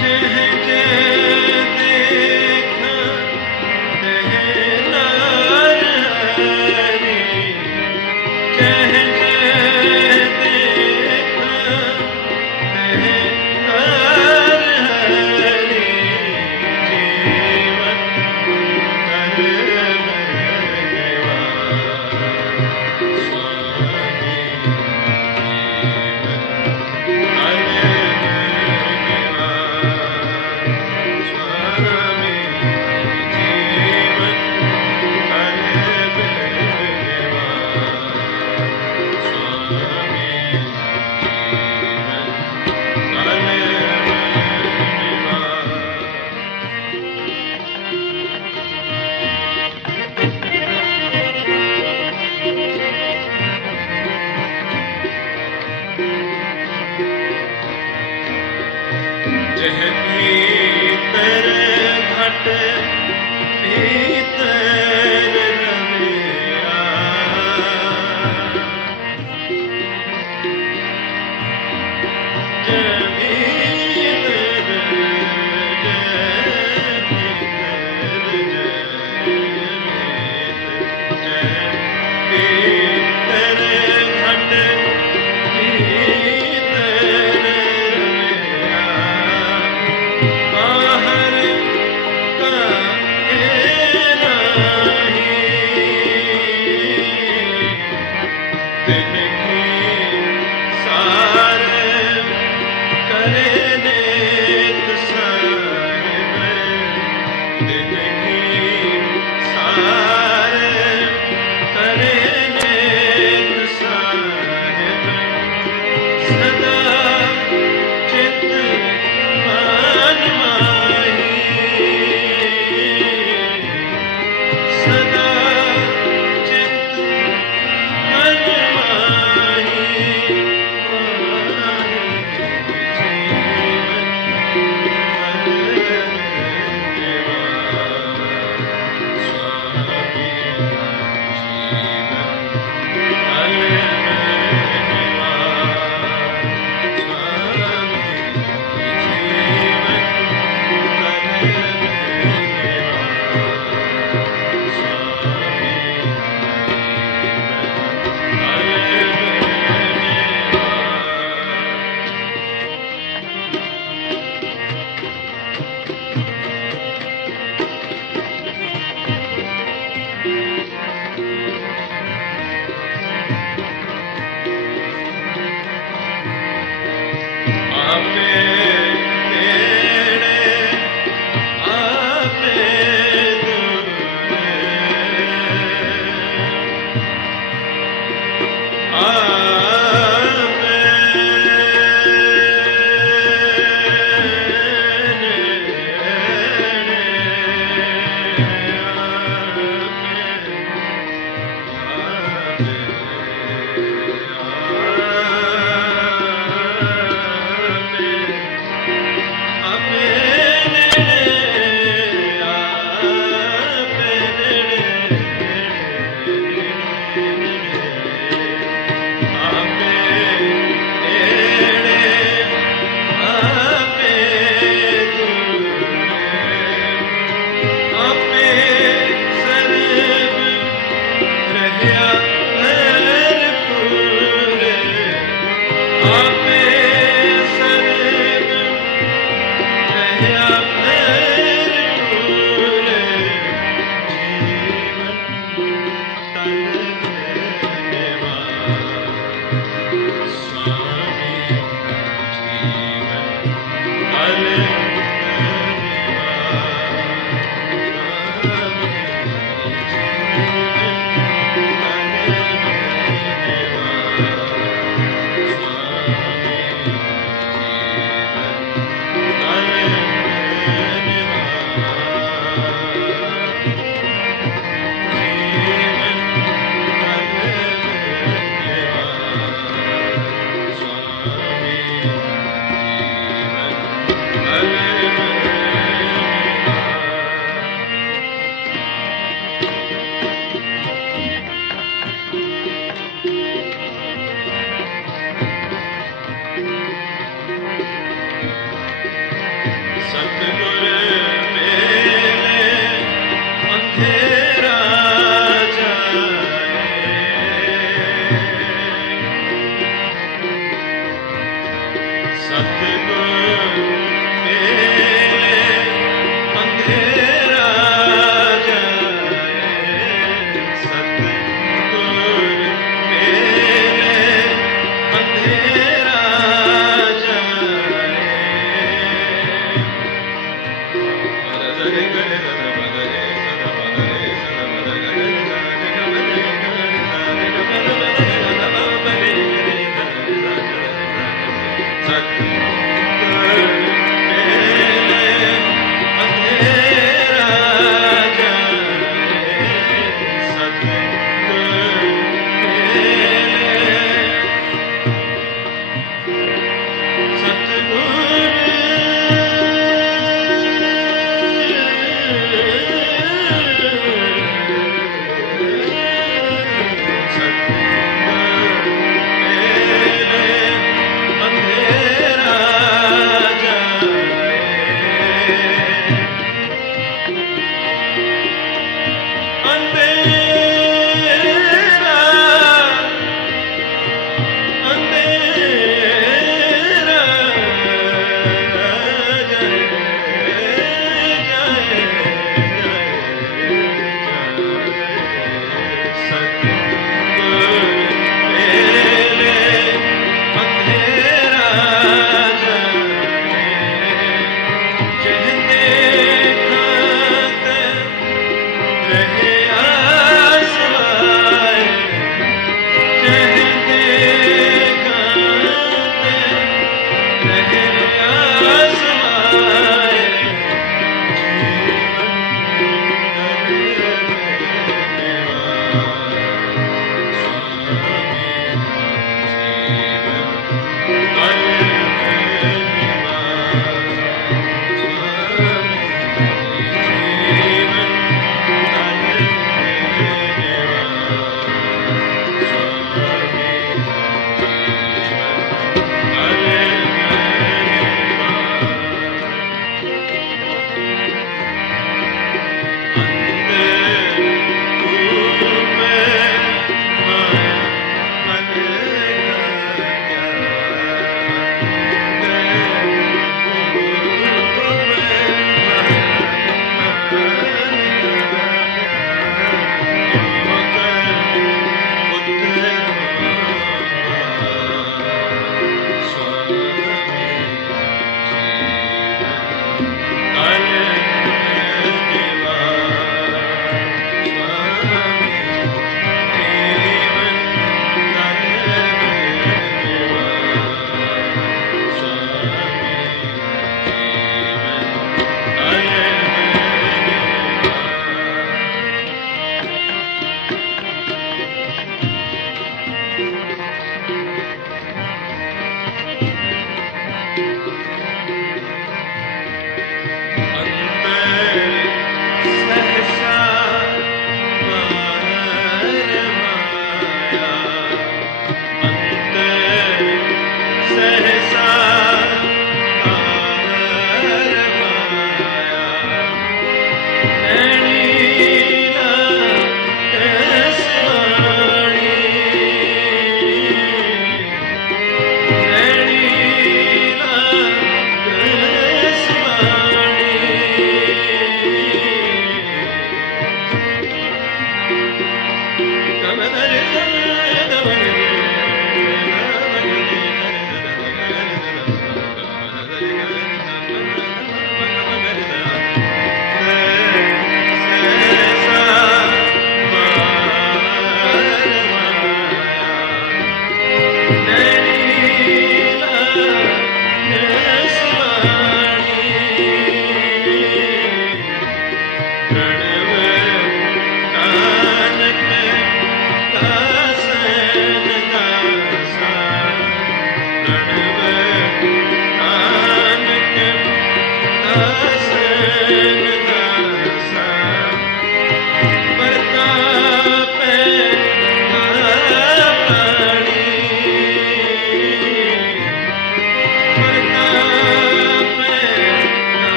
जह जह देखा तह नार हरि, जह जह देखा तह नार हरि, जीवन कर भगवान स्वामी, जह भीतर घट भीतर रमिया, जह भीतर भीतर घट करे ਸਤਿਗੁਰ ਮੇਰੇ ਅੰਧੇਰਾ ਜਾਏ, ਸਤਿਗੁਰ ਮੇਰੇ ਅੰਧੇਰਾ ਜਾਏ। ਅੰਧੇਰਾ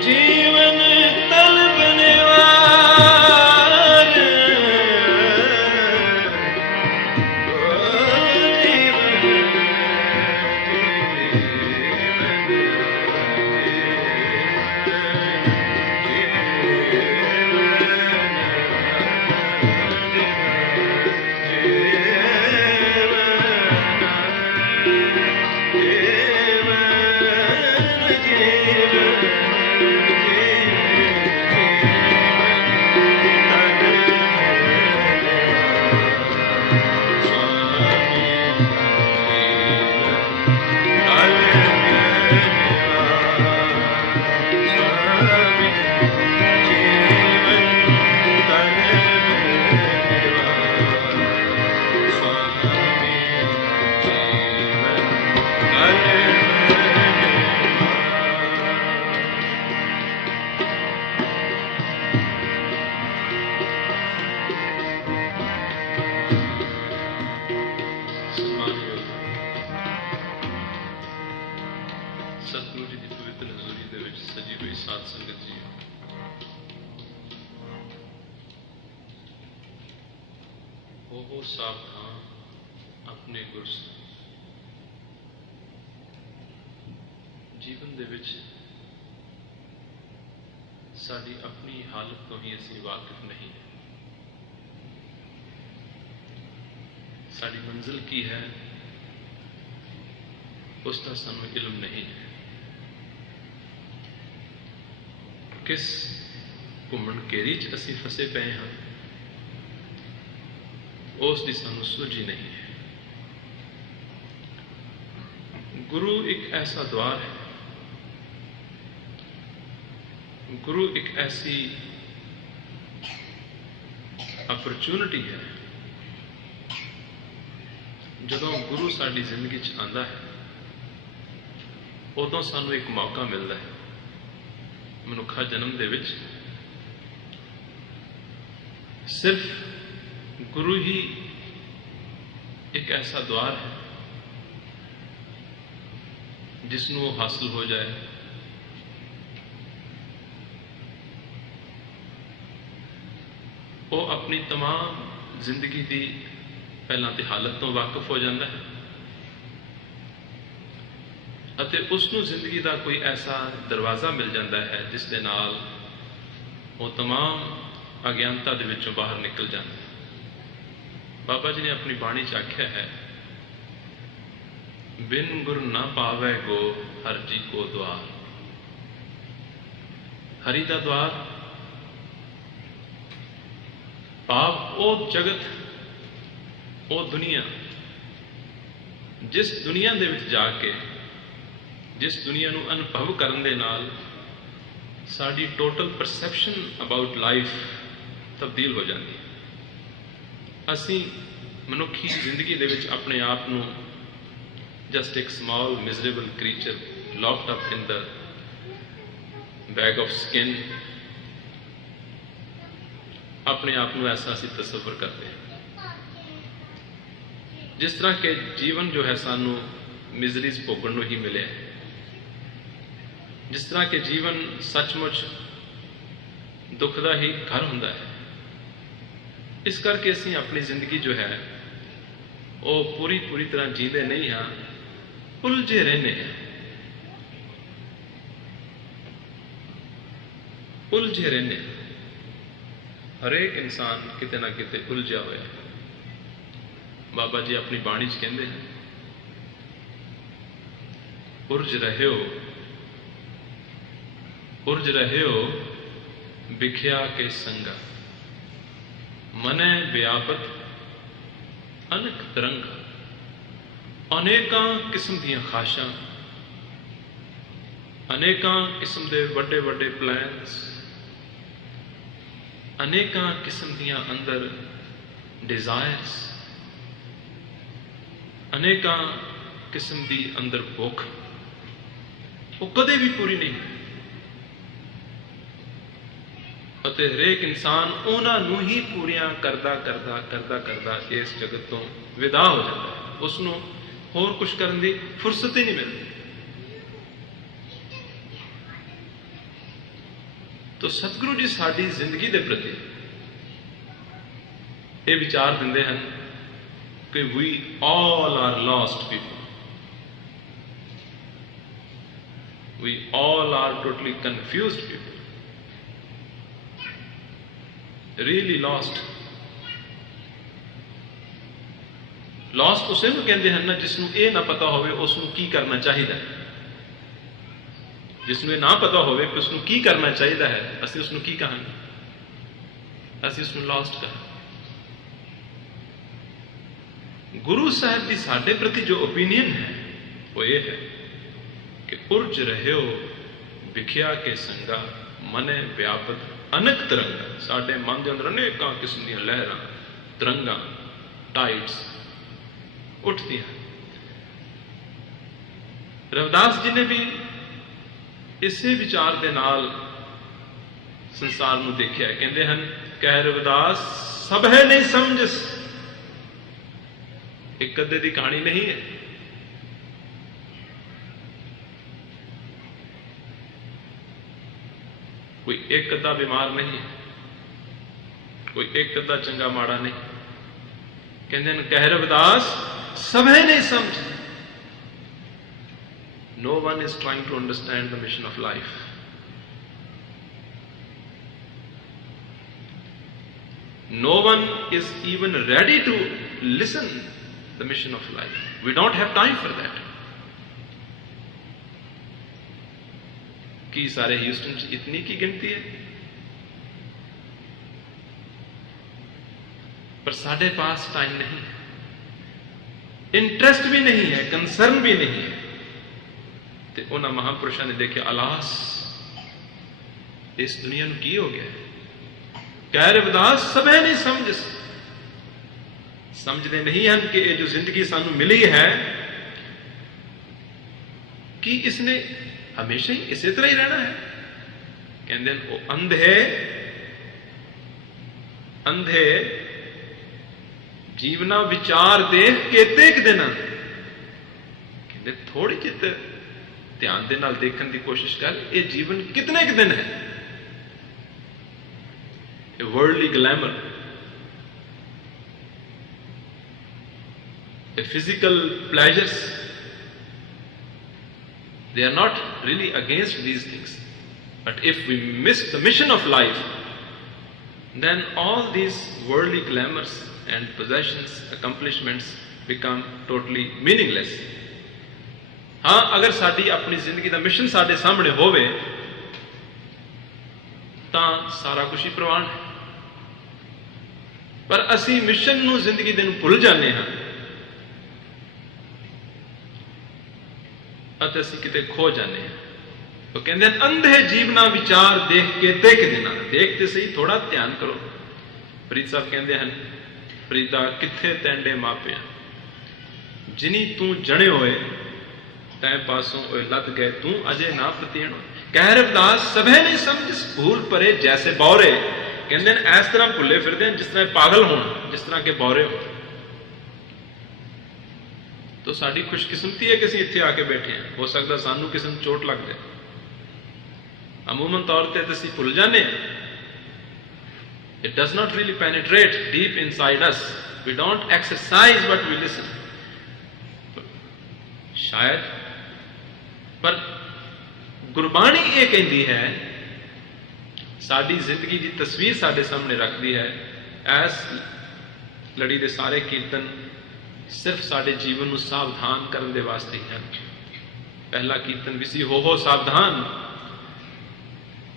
जीवन तलब निवार सतगुरु जी की पवित्र हजूरी दे विच सजी हुई साध संगत जी, हो सावधान अपने गुर जीवन दे विच साडी अपनी हालत तो ही असीं वाकिफ नहीं है। साडी मंजिल की है उसका सानू इल्म नहीं है। किस घुमन घेरी च असीं फसे पे हाँ उसकी सानू सूझ ही नहीं है। गुरु एक ऐसा द्वार है, गुरु एक ऐसी अपॉर्चुनिटी है, जदों गुरु साडी जिंदगी च आंदा है उदों सानू एक मौका मिलता है। मनुखा जन्म दे विच सिर्फ गुरु ही एक ऐसा द्वार है जिसनों वो हासिल हो जाए वो अपनी तमाम जिंदगी की पहला तो हालत तो वाकिफ हो जाता है अते उसनों जिंदगी का कोई ऐसा दरवाज़ा मिल जाता है जिस दे नाल वो तमाम अज्ञानता दे विचों बाहर निकल जाता है। बाबा जी ने अपनी बाणी च आख्या है, बिन गुर ना पावे गो हर जी को द्वार। हरि का द्वार पाप ओ जगत ओ दुनिया जिस दुनिया दे विच जाके जिस दुनिया नूं अनुभव करन दे नाल साडी टोटल परसैप्शन अबाउट लाइफ तब्दील हो जाती है। असी मनुखी जिंदगी दे विच अपने आप नूं जस्ट एक small miserable creature locked up in the bag of skin अपने आप नूं ऐसा असी तस्वर करते हैं। जिस तरह के जीवन जो है सानू मिजरीज भोगण नूं ही मिले, जिस तरह के जीवन सचमुच दुख का ही घर हुंदा है। इस करके असीं अपनी जिंदगी जो है वो पूरी तरह जीते नहीं हाँ, उलझे रहने हैं। ਉਲਝੇ ਰਹਿੰਦੇ ਹਾਂ। ਹਰੇਕ ਇਨਸਾਨ ਕਿਤੇ ਨਾ ਕਿਤੇ ਉਲਝਿਆ ਹੋਇਆ ਹੈ। ਬਾਬਾ ਜੀ ਆਪਣੀ ਬਾਣੀ 'ਚ ਕਹਿੰਦੇ ਹਨ, ਉਲਝ ਰਹਿਓ ਵਿਖਿਆ ਕੇ ਸੰਗਾ, ਮਨੈ ਵਿਆਪਤ ਅਨਕ ਤਰੰਗਾ। ਅਨੇਕਾਂ ਕਿਸਮ ਦੀਆਂ ਖਾਸ਼ਾਂ, ਅਨੇਕਾਂ ਕਿਸਮ ਦੇ ਵੱਡੇ ਵੱਡੇ ਪਲਾਨਸ, ਅਨੇਕਾਂ ਕਿਸਮ ਦੀਆਂ ਅੰਦਰ ਡਿਜ਼ਾਇਰਸ, ਅਨੇਕਾਂ ਕਿਸਮ ਦੀ ਅੰਦਰ ਭੁੱਖ, ਉਹ ਕਦੇ ਵੀ ਪੂਰੀ ਨਹੀਂ। ਅਤੇ ਹਰੇਕ ਇਨਸਾਨ ਉਹਨਾਂ ਨੂੰ ਹੀ ਪੂਰੀਆਂ ਕਰਦਾ ਇਸ ਜਗਤ ਤੋਂ ਵਿਦਾ ਹੋ ਜਾਂਦਾ ਹੈ। ਉਸ ਨੂੰ ਹੋਰ ਕੁਝ ਕਰਨ ਦੀ ਫੁਰਸਤ ਹੀ ਨਹੀਂ ਮਿਲਦੀ। ਤੋ ਸਤਿਗੁਰੂ ਜੀ ਸਾਡੀ ਜ਼ਿੰਦਗੀ ਦੇ ਪ੍ਰਤੀ ਇਹ ਵਿਚਾਰ ਦਿੰਦੇ ਹਨ ਕਿ we all are lost people. We all are totally confused people. Really lost. Lost ਉਸੇ ਨੂੰ ਕਹਿੰਦੇ ਹਨ ਨਾ ਜਿਸ ਨੂੰ ਇਹ ਨਾ ਪਤਾ ਹੋਵੇ ਉਸ ਨੂੰ ਕੀ ਕਰਨਾ ਚਾਹੀਦਾ ਹੈ। ਜਿਸ ਨੂੰ ਇਹ ਨਾ ਪਤਾ ਹੋਵੇ ਕਿ ਉਸ ਨੂੰ ਕੀ ਕਰਨਾ ਚਾਹੀਦਾ ਹੈ, ਅਸੀਂ ਉਸ ਨੂੰ ਕੀ ਕਹਾਂਗੇ? ਅਸੀਂ ਉਸ ਨੂੰ lost ਕਹਾਂਗੇ। ਗੁਰੂ ਸਾਹਿਬ ਦੀ ਸਾਡੇ ਪ੍ਰਤੀ ਜੋ ਓਪੀਨੀਅਨ ਹੈ ਉਹ ਇਹ ਹੈ ਕਿ ਉਲਝ ਰਹਿਓ ਵਿਖਿਆ ਕੇ ਸੰਗਾ, ਮਨੇ ਵਿਆਪਤ ਅਨਕ ਤਰੰਗਾ। ਸਾਡੇ ਮਨ ਦੇ ਅੰਦਰ ਅਨੇਕਾਂ ਕਿਸਮ ਦੀਆਂ ਲਹਿਰਾਂ, ਤਰੰਗਾਂ, ਟਾਈਡਸ ਉੱਠਦੀਆਂ। ਰਵਿਦਾਸ ਜੀ ਨੇ ਵੀ ਇਸੇ ਵਿਚਾਰ ਦੇ ਨਾਲ ਸੰਸਾਰ ਨੂੰ ਦੇਖਿਆ। ਕਹਿੰਦੇ ਹਨ, ਕਹਿ ਰਵਿਦਾਸ ਸਭ ਹੈ ਨਹੀਂ ਸਮਝਸ। ਇੱਕ ਅੱਧੇ ਦੀ ਕਹਾਣੀ ਨਹੀਂ ਹੈ। ਕੋਈ ਇੱਕ ਅੱਧਾ ਬਿਮਾਰ ਨਹੀਂ ਹੈ, ਕੋਈ ਇੱਕ ਅੱਧਾ ਚੰਗਾ ਮਾੜਾ ਨਹੀਂ। ਕਹਿੰਦੇ ਨੇ, ਕਹਿ ਰਵਿਦਾਸ ਸਭ ਹੈ ਨਹੀਂ ਸਮਝ। No one is trying to understand the mission of life. No one is even ready to listen the mission of life. We don't have time for that. ਕੀ ਸਾਰੇ ਹਿਊਸਟਨ 'ਚ ਇਤਨੀ ਕੀ ਗਿਣਤੀ ਹੈ? ਪਰ ਸਾਡੇ ਪਾਸ ਟਾਈਮ ਨਹੀਂ ਹੈ, ਇੰਟਰਸਟ ਵੀ ਨਹੀਂ ਹੈ, ਕੰਸਰਨ ਵੀ ਨਹੀਂ ਹੈ। ਤੇ ਉਹਨਾਂ ਮਹਾਂਪੁਰਸ਼ਾਂ ਨੇ ਦੇਖਿਆ, ਅਲਾਸ ਇਸ ਦੁਨੀਆ ਨੂੰ ਕੀ ਹੋ ਗਿਆ। ਕਹਿ ਰਵਿਦਾਸ ਸਭ ਹੈ ਨਹੀਂ ਸਮਝ। ਸਮਝਦੇ ਨਹੀਂ ਹਨ ਕਿ ਇਹ ਜੋ ਜ਼ਿੰਦਗੀ ਸਾਨੂੰ ਮਿਲੀ ਹੈ, ਕੀ ਇਸਨੇ ਹਮੇਸ਼ਾ ਹੀ ਇਸੇ ਤਰ੍ਹਾਂ ਹੀ ਰਹਿਣਾ ਹੈ? ਕਹਿੰਦੇ ਨੇ, ਉਹ ਅੰਧੇ ਜੀਵਨਾ ਵਿਚਾਰ ਦੇਖ ਕੇਤੇ ਕੁ ਦਿਨ। ਕਹਿੰਦੇ ਥੋੜੀ ਜਿਹੀ ਧਿਆਨ ਦੇ ਨਾਲ ਦੇਖਣ ਦੀ ਕੋਸ਼ਿਸ਼ ਕਰ, ਇਹ ਜੀਵਨ ਕਿਤਨੇ ਕੁ ਦਿਨ ਹੈ। ਇਹ ਵਰਲਡਲੀ ਗਲੈਮਰ, ਇਹ physical ਪਲੇਜਰਸ, they are not really against these things, but if we miss the mission of life, then all these worldly glamours and possessions, accomplishments become totally meaningless. हाँ, अगर साडी अपनी जिंदगी का मिशन साडे सामने होवे तां सारा कुछ ही प्रवान है। पर असी मिशन नूं जिंदगी दे नूं भुल जाने हाँ ਅਤੇ ਅਸੀਂ ਕਿਤੇ ਖੋ ਜਾਂਦੇ ਹਾਂ। ਉਹ ਕਹਿੰਦੇ ਹਨ, ਅੰਧੇ ਜੀਵਨਾ ਵਿਚਾਰ ਦੇਖ ਕੇ ਦੇਖ ਦੇਣਾ। ਦੇਖ ਤੇ ਸਹੀ, ਥੋੜਾ ਧਿਆਨ ਕਰੋ। ਫਰੀਦ ਸਾਹਿਬ ਕਹਿੰਦੇ ਹਨ, ਫਰੀਦਾ ਕਿੱਥੇ ਤੈਂਡੇ ਮਾਪਿਆਂ, ਜਿਨੀ ਤੂੰ ਜਣੇ ਹੋਏ ਤੈ ਪਾਸੋਂ ਓਏ ਲੱਦ ਗਏ, ਤੂੰ ਅਜੇ ਨਾ ਪਤੀਣ। ਕਹਿ ਰਵਿਦਾਸ ਸਭੇ ਨਹੀਂ ਸਮਝ, ਭੂਲ ਭਰੇ ਜੈਸੇ ਬੌਰੇ। ਕਹਿੰਦੇ ਨੇ, ਇਸ ਤਰ੍ਹਾਂ ਭੁੱਲੇ ਫਿਰਦੇ ਹਨ ਜਿਸ ਤਰ੍ਹਾਂ ਪਾਗਲ ਹੋਣ, ਜਿਸ ਤਰ੍ਹਾਂ ਕਿ ਬੌਰੇ ਹੋਣ। तो साड़ी खुशकिस्मती है कि ਅਸੀਂ ਇੱਥੇ ਆ ਕੇ ਬੈਠੇ ਹਾਂ। ਹੋ ਸਕਦਾ ਸਾਨੂੰ ਕਿਸੇ ਨੂੰ ਚੋਟ ਲੱਗ ਜਾਏ। ਅਮੂਮਨ ਤੌਰ ਤੇ ਅਸੀਂ ਭੁੱਲ ਜਾਂਦੇ ਹਾਂ। It does not really penetrate deep inside us. We don't exercise what we listen. शायद, पर गुरबाणी ਇਹ ਕਹਿੰਦੀ ਹੈ ਸਾਡੀ ਜ਼ਿੰਦਗੀ ਦੀ ਤਸਵੀਰ ਸਾਡੇ ਸਾਹਮਣੇ ਰੱਖਦੀ ਹੈ। ਇਸ ਲੜੀ ਦੇ ਸਾਰੇ ਕੀਰਤਨ ਸਿਰਫ ਸਾਡੇ ਜੀਵਨ ਨੂੰ ਸਾਵਧਾਨ ਕਰਨ ਦੇ ਵਾਸਤੇ ਹੀ ਹਨ। ਪਹਿਲਾ ਕੀਰਤਨ ਵੀ ਸੀ ਹੋ ਸਾਵਧਾਨ,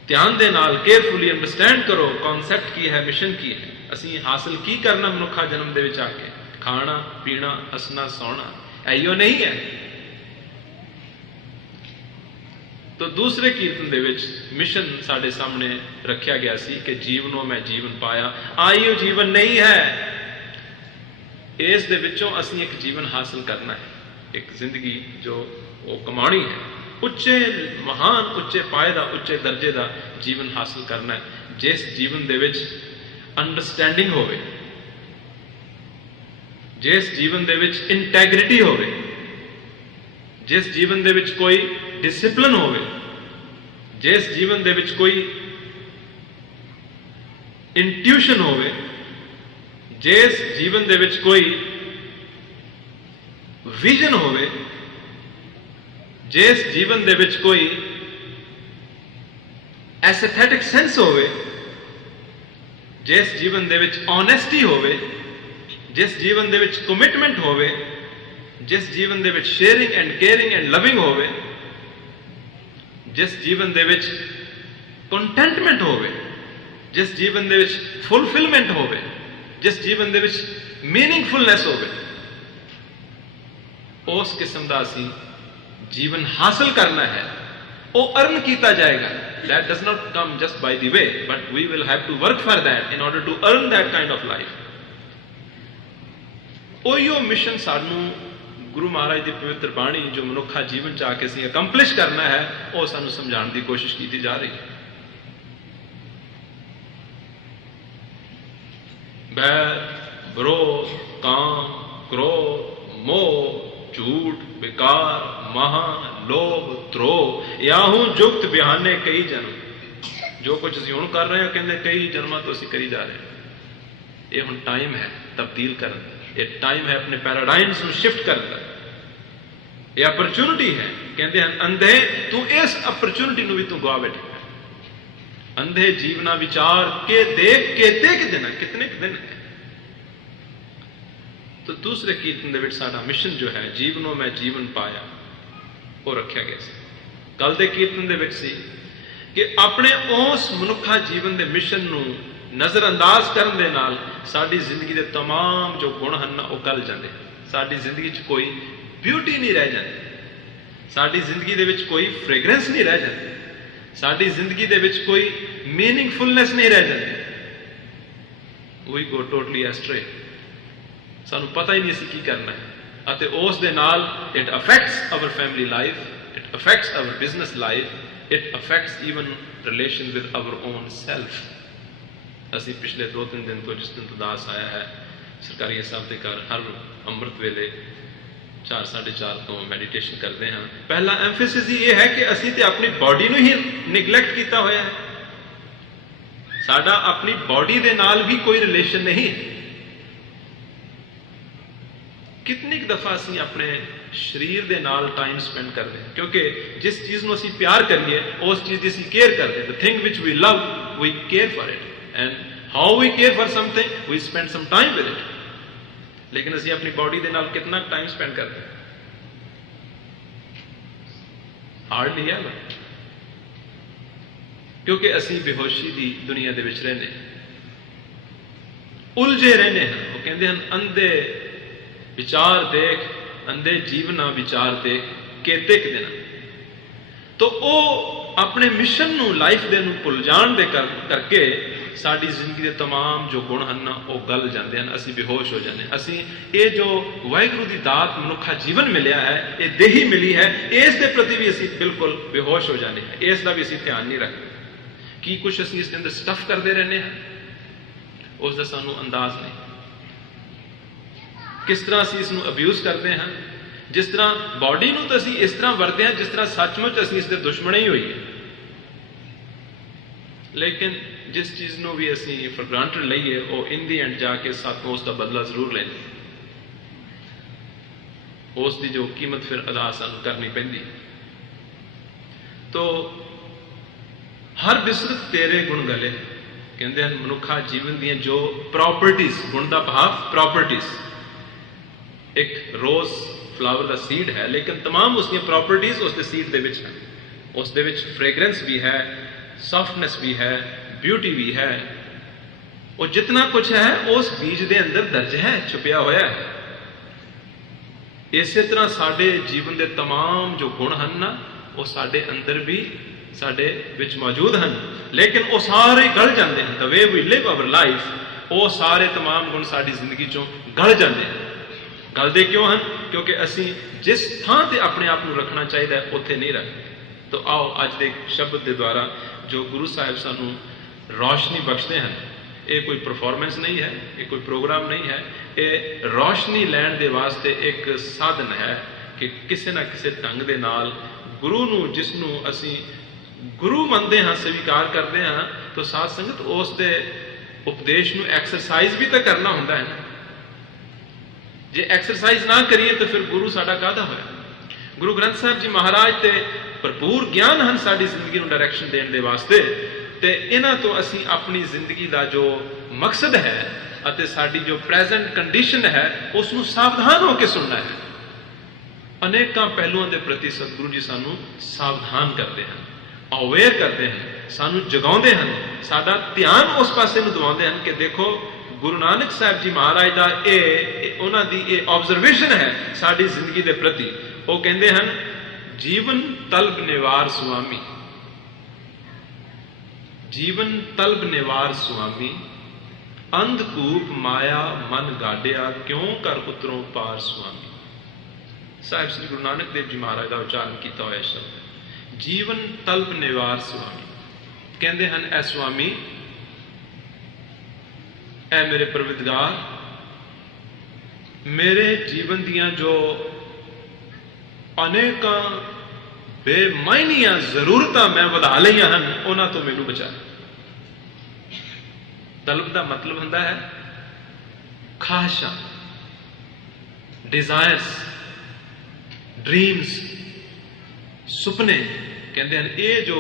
ਧਿਆਨ ਦੇ ਨਾਲ ਕੇਅਰਫੁਲੀ ਅੰਡਰਸਟੈਂਡ ਕਰੋ ਕਨਸੈਪਟ ਕੀ ਹੈ, ਮਿਸ਼ਨ ਕੀ ਹੈ, ਅਸੀਂ ਹਾਸਲ ਕੀ ਕਰਨਾ ਮਨੁੱਖਾ ਜਨਮ ਦੇ ਵਿੱਚ ਆ ਕੇ। ਖਾਣਾ ਪੀਣਾ ਹੱਸਣਾ ਸੌਣਾ ਇਹੋ ਨਹੀਂ ਹੈ। तो दूसरे कीर्तन दे विच मिशन साढ़े सामने रखा गया सी कि जीवनों मैं जीवन पाया, आइयो जीवन नहीं है, इस दे विचों असीं एक जीवन हासिल करना है, एक जिंदगी जो वो कमानी है, उच्चे महान उच्चे पाए दा उच्चे दर्जे का जीवन हासिल करना है, जिस जीवन दे विच अंडरस्टैंडिंग होवे, जिस जीवन दे विच इंटैग्रिटी होवे, जिस जीवन दे विच कोई डिसिपलिन होवे, जिस जीवन दे विच कोई इंट्यूशन होवे, जिस जीवन दे विच कोई विजन होवे, जिस जीवन दे विच कोई एस्थेटिक सेंस होवे, जिस जीवन दे विच ऑनेस्टी होवे, जिस जीवन दे विच कमिटमेंट होवे, जिस जीवन दे विच sharing and caring and loving होवे, जिस जीवन दे विच कंटेंटमेंट होवे, जिस जीवन दे विच फुलफिलमेंट होवे, जिस जीवन दे विच मीनिंगफुलनेस होवे, उस किस्म का असीं जीवन हासिल करना है। वो अर्न किया जाएगा। That does not come just by the way, but we will have to work for that in order to earn that kind of life. OYO mission सानू गुरु महाराज की पवित्र बाणी जो मनुखा जीवन च आके असीं अकंपलिश करना है, वो सानू समझाने की कोशिश की जा रही है। बैर, विरोध, काम, क्रोध, मोह, झूठ, बेकार, महान, लोभ, द्रोह, याहू जुगत बिहाने कई जन्म। जो कुछ असीं हुण कर रहे हैं कहते कई जन्मां तो असीं करी जा रहे हैं। ये हुण टाइम है तब्दील करने, ये टाइम है अपने पैराडाइम्स में शिफ्ट करने का, ये अपॉर्चुनिटी है। कहते हैं अंधे तू इस अपॉर्चुनिटी भी तू गवा बैठे। अंधे जीवना विचार के देख केते के दिन, कितने के दिन है। तो दूसरे कीर्तन दे विच साडा मिशन जो है जीवनों मैं जीवन पाया, वो रखा गया सी। कल दे कीर्तन दे विच सी कि अपने उस मनुखा जीवन दे मिशन नूं नज़रअंदाज करन दे नाल साडी जिंदगी दे तमाम जो गुण हन वो गल जांदे। साडी जिंदगी च कोई ब्यूटी नहीं रह जाती, साडी जिंदगी दे विच कोई फ्रेगरेंस नहीं रह जाती, साडी जिंदगी दे विच कोई मीनिंगफुलनेस नहीं रह जाती। वी गो टोटली एस्ट्रे, सानू पता ही नहीं असीं की करना है। अते उस दे नाल it affects our family life, it affects our business life, it affects even relation with our own self. असी पिछले 2-3 दिन तो जिस दिन तो दास आया है सरकारी साहब के घर हर अमृत वेले 4-4:30 तो मैडिटेशन करते हैं। पहला एम्फेसिस ये है कि असी तो अपनी बॉडी नूं ही निगलैक्ट किया होया है। साडा अपनी बॉडी दे नाल भी कोई रिलेशन नहीं है। कितनी दफा असी अपने शरीर दे नाल टाइम स्पेंड करते हैं, क्योंकि जिस चीज़ नूं असी प्यार करिए उस चीज़ की असी केयर करते हैं। The thing which we love we care for it, and how we care for something we spend some time with it. लेकिन असी अपनी बॉडी दे नाल कितना टाइम स्पेंड करते हैं? हार्डली एवर, क्योंकि असी बेहोशी की दुनिया दे विच रहने, उलझे रहने हैं। वो कहते हैं अंधे विचार देख, अंधे जीवना विचार देख केते के दिन। तो वो अपने मिशन नूं लाइफ दे नूं भुल जाण दे करके साडी जिंदगी के तमाम जो गुण हैं वो गल जाते हैं, असी बेहोश हो जाते। असी ये जो वाहिगुरू की दात मनुखा जीवन मिलया है, ये देही मिली है, इस दे प्रति भी असी बिल्कुल बेहोश हो जाते हैं। इसका भी असी ध्यान नहीं रखते कि कुछ असी इसके अंदर स्टफ करते रहने हैं, उसका सानू अंदाज नहीं। किस तरह असी इसनूं अब्यूज करते हैं। जिस तरह बॉडी नूं तो असी इस तरह वरते हैं जिस तरह सचमुच असी इसके दुश्मन ही होई है, लेकिन जिस चीज़ नूं भी असी फॉर ग्रांटेड लईए वो इन दी एंड जाके साथों उसका बदला जरूर लेंदे, उसकी जो कीमत फिर अदा सानू करनी पैंदी। तो हर बिसरत तेरे गुण गले। कहते हैं मनुखा जीवन दी जो प्रॉपर्टीज, गुण का भाव प्रॉपर्टीज, एक रोज फ्लावर का सीड है लेकिन तमाम उसकी प्रॉपर्टीज उसके सीड दे विच है। उस दे विच फ्रेगरेंस भी है, सॉफ्टनेस भी है, ब्यूटी भी है, वो जितना कुछ है उस बीज के अंदर दर्ज है, छुपिया होया है। इस तरह साडे जीवन के तमाम जो गुण हैं ना वो साडे अंदर भी साडे विच मौजूद हैं, लेकिन वो सारे गल जाते हैं। The way we live our life, वो सारे तमाम गुण साडी जिंदगी चों गल जाते हैं। गलदे क्यों हैं? क्योंकि असी जिस थां ते अपने आप को रखना चाहिए उत्थे नहीं रखते। तो आओ अज के शब्द के द्वारा जो गुरु साहिब सानू रोशनी बख्शते हैं, ये कोई परफॉर्मेंस नहीं है, ये कोई प्रोग्राम नहीं है, ये रोशनी लैण दे वास्ते एक साधन है कि किसी ना किसी ढंग दे नाल गुरु नू, जिसनू असी गुरु मनते हाँ, स्वीकार करते हाँ, तो साध संगत उस दे उपदेश नू एक्सरसाइज भी तो करना होंदा है ना। जे एक्सरसाइज ना करिए तो फिर गुरु साडा काहदा होया। गुरु ग्रंथ साहिब जी महाराज ते भरपूर ज्ञान हैं साडी जिंदगी नू डायरैक्शन देने दे वास्ते, ते इन्हां तो असी अपनी जिंदगी का जो मकसद है अते साडी जो प्रेजेंट कंडीशन है उसनू सावधान होकर सुनना है। अनेकों पहलुओं के प्रति सतगुरु जी सानू सावधान करते हैं, अवेयर करते हैं, सानू जगाउंदे हैं, साडा ध्यान उस पासे नू दिवाउंदे हैं कि देखो गुरु नानक साहब जी महाराज का उन्हां दी ये ऑब्जरवेशन है साडी जिंदगी के प्रति। वो कहते हैं जीवन तलब निवार स्वामी, जीवन तलब निवार स्वामी, अंधकूप माया मन गाडिया, क्यों कर उतरों पार स्वामी। साहिब श्री गुरु नानक देव जी महाराज का उच्चारण किया हुआ शब्द जीवन तलब निवार स्वामी। कहते हैं ऐ स्वामी, ऐ मेरे परवरदिगार, मेरे जीवन दियां जो अनेक बेमायनिया जरूरत मैं वधा लिया हैं, उन्हां तो मैनू बचा। तलब का मतलब होंदा है ख्वाहिशां, डिजायर्स, ड्रीम्स, सुपने। कहते हैं ये जो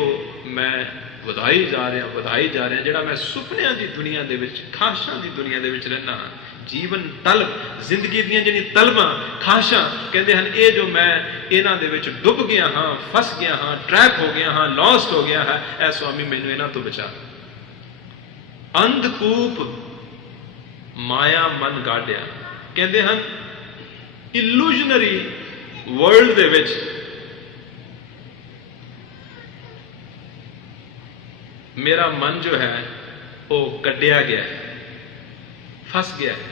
मैं ਵਧਾਈ जा रहा जिहड़ा मैं सुपनियां की दुनिया दे विच, ख्वाहिशां की दुनिया दे विच रहना हाँ। जीवन तलब, जिंदगी दीयां जिहड़ियां तलबां ख्वाहिशां, कहते हैं ये जो मैं इन्हां दे विच डुब गया हाँ, फस गया हाँ, ट्रैप हो गया हाँ, लॉस्ट हो गया है, ऐ स्वामी मैनू इन्हां तो बचा। अंधकूप माया मन गाडिया, कहते हैं इल्यूजनरी वर्ल्ड दे विच मेरा मन जो है वो कड्डिया गया है, फस गया है।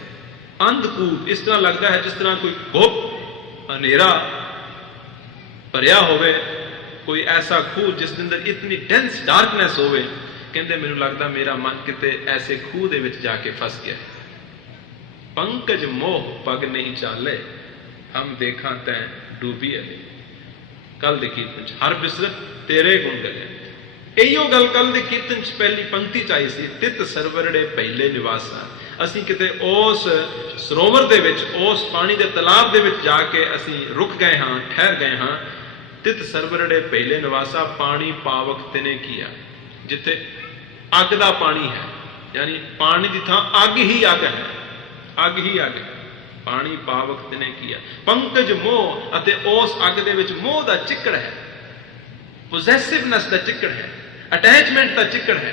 अंधकूप इस तरह लगता है जिस तरह कोई गुप्त अंधेरा भरिया होवे, कोई ऐसा खूह जिस अंदर इतनी डेंस डार्कनेस होवे। कहते मैनू लगता मेरा मन किते ऐसे खूह दे विच जाके फस गया है। पंकज मोह पग नहीं चाले, हम देखा तैं डूबी अले। कल दे कीर्तन हर बिसरत तेरे गुण गले। इहो गल कल दे कीर्तन च पहली पंक्ति च आई सी, तित सरवरड़े पहले निवासा। असी किते उस सरोवर दे विच, उस पानी दे तलाब दे विच जाके असी रुक गए हाँ, ठहर गए हाँ। तित सरवरड़े पहले निवासा, पानी पावक तिने किया। जिथे अग दा पानी है, यानी पानी की थां अग ही अग है, अग ही अग है। पानी पावक तिने किया। पंकज मोह, अते उस अग दे विच मोह दा चिक्कड़ है, पोजेसिवनेस दा चिक्कड़ है, अटैचमेंट का चिक्कड़ है।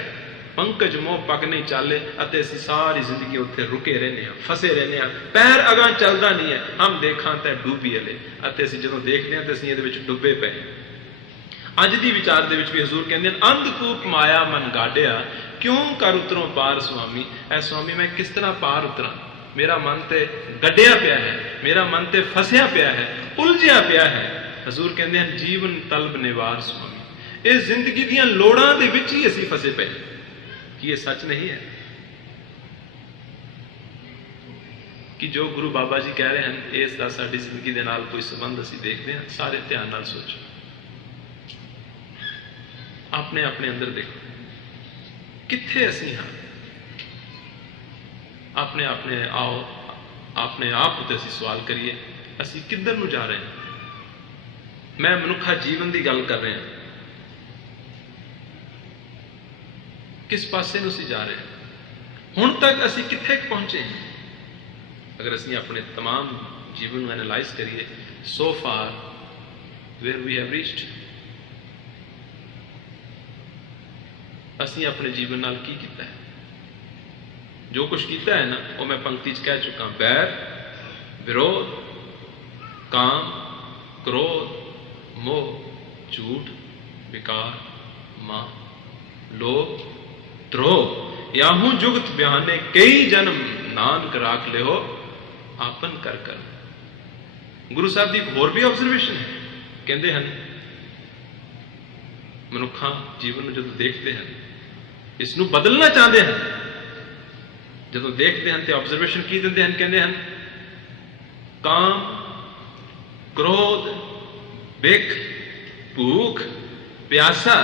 पंकज मोह पग नहीं चाले, अते असीं सारी जिंदगी उत्थे रुके रहने, फसे रहने, पैर अगां चलदा नहीं है। हम देखा तो डूबी अले, अते असीं जदों देखते हैं तो असीं इहदे विच डुबे पे। अज दी विचार दे विच भी हजूर कहंदे ने अंधकूप माया मन गाडिया, क्यों कर उतरों पार स्वामी। ऐ स्वामी मैं किस तरह पार उतरा, मेरा मन ते गड्डिया पिया है, मेरा मन ते फसिया पिया है, उलझिया पिया है। हजूर कहंदे हैं जीवन तलब निवार स्वामी, इस जिंदगी दीयां लोड़ां दे विच ही असीं फसे पे। कि ये सच नहीं है कि जो गुरु बाबा जी कह रहे हैं इसका साडी जिंदगी दे नाल कोई संबंध असीं देखते हैं? सारे ध्यान नाल सोचो, अपने अपने अंदर देखो कित्थे असीं हां। अपने अपने आओ अपने आप उत्ते असीं सवाल करिए, असीं किधर नूं जा रहे हैं। मैं मनुखा जीवन की गल कर रहा, किस पासे ਨੂੰ ਅਸੀਂ ਜਾ ਰਹੇ ਹਾਂ, ਹੁਣ ਤੱਕ ਅਸੀਂ ਕਿੱਥੇ ਪਹੁੰਚੇ ਹਾਂ। ਅਗਰ ਅਸੀਂ ਆਪਣੇ तमाम ਜੀਵਨ ਨੂੰ ਐਨਾਲਾਈਜ਼ ਕਰੀਏ, so far where we have reached, ਅਸੀਂ ਆਪਣੇ ਜੀਵਨ ਨਾਲ ਕੀ ਕੀਤਾ ਹੈ। ਜੋ ਕੁਛ ਕੀਤਾ ਹੈ ਨਾ, ਉਹ ਮੈਂ ਪੰਕਤੀ 'ਚ ਕਹਿ ਚੁੱਕਾ। बैर, विरोध, काम, क्रोध, मोह, झूठ, विकार, मां, लोभ, द्रोह, याहू जुगत बयाने कई जन्म नानक राख लियो आपन कर कर। गुरु साहब की एक होर भी ऑब्जरवेशन है, कहते हैं मनुखा जीवन में जो देखते हैं, इसनू बदलना चाहते हैं, जो देखते हैं तो ऑब्जरवेशन की देते हैं, कहते हैं काम, क्रोध, बिख, भूख, प्यासा,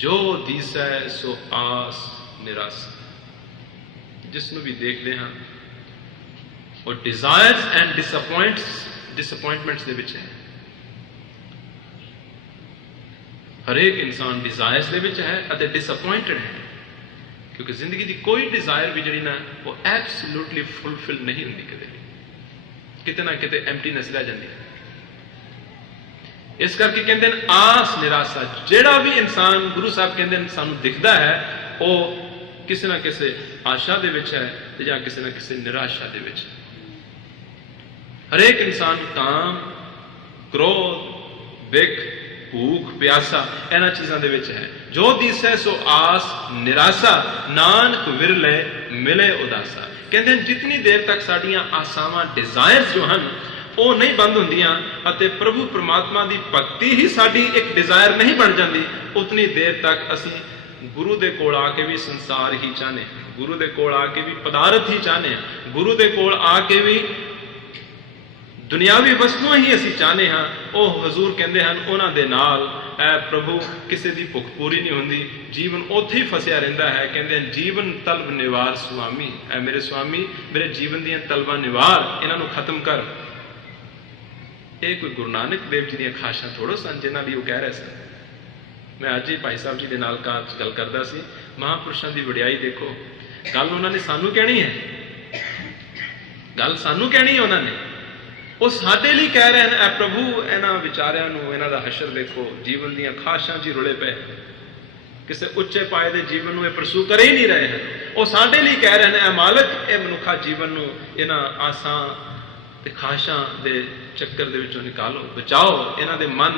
जो दिसै सो आस निराशा। जिसनों भी देखते हैं और डिजायर्स एंड डिसअपॉइंटमेंट्स दे विच है। हरेक इंसान डिजायर्स दे विच है और डिसअपॉइंटेड है, क्योंकि जिंदगी की कोई डिजायर भी जी ना वो एब्सोल्यूटली फुलफिल नहीं होती, किते ना किते एम्प्टीनेस रह जाती है। इस करके कहते हैं आस निराशा। जेड़ा भी इंसान गुरु साहब कहते हैं सानू दिखता है, वो किसी ना किसी आशा दे विच है या किसी ना किसी निराशा दे विच। हरेक इंसान काम, क्रोध, बिख, भूख, प्यासा इन्हां चीज़ों दे विच है। जो दिसै सो आस निराशा, नानक विरले मिले उदासा। कहते हैं जितनी देर तक साड़ियां आसावां डिजायर्स जो हैं वो नहीं बंद होंदियां अते प्रभु परमात्मा की भगती ही साड़ी एक डिजायर नहीं बन जाती, उतनी देर तक असी गुरु दे कोल आके भी संसार ही चाहने, गुरु दे कोल आके भी पदार्थ ही चाहने, गुरु दे कोल आके भी दुनियावी वस्तुआं ही असी चाहने हाँ। वो हजूर कहते हैं उन्हां दे नाल ऐ प्रभु किसी की भुख पूरी नहीं होंदी, जीवन उत्थे ही फसिया रहिंदा है। कहते हैं जीवन तलब निवार स्वामी, ऐ मेरे स्वामी मेरे जीवन दियां तलबां निवार, इन्हां नूं खत्म कर। ये कोई गुरु नानक देव जी दी खाशां थोड़ो सन जिन्हां दी वो कह रहे सन। मैं अज ही भाई साहब जी के नाल गल करदा सी, महापुरुषां दी वडियाई देखो, गल उन्होंने सानू कहनी है, गल सानू कहनी है उन्होंने, वो साडे लिए कह रहे हैं ऐ प्रभु इन्हां विचारियां नूं, इन्हां दा हशर देखो, जीवन दीयां खाशां च रुले पे, किसी उच्चे पाए दे जीवन नूं परसू कर ही नहीं रहे हैं। वो साडे लिए कह रहे हैं ऐ मालक ए मनुखा जीवन नूं इन्हां आसां ते खाशां दे चक्कर दे विचों निकालो, बचाओ। इन्हां दे मन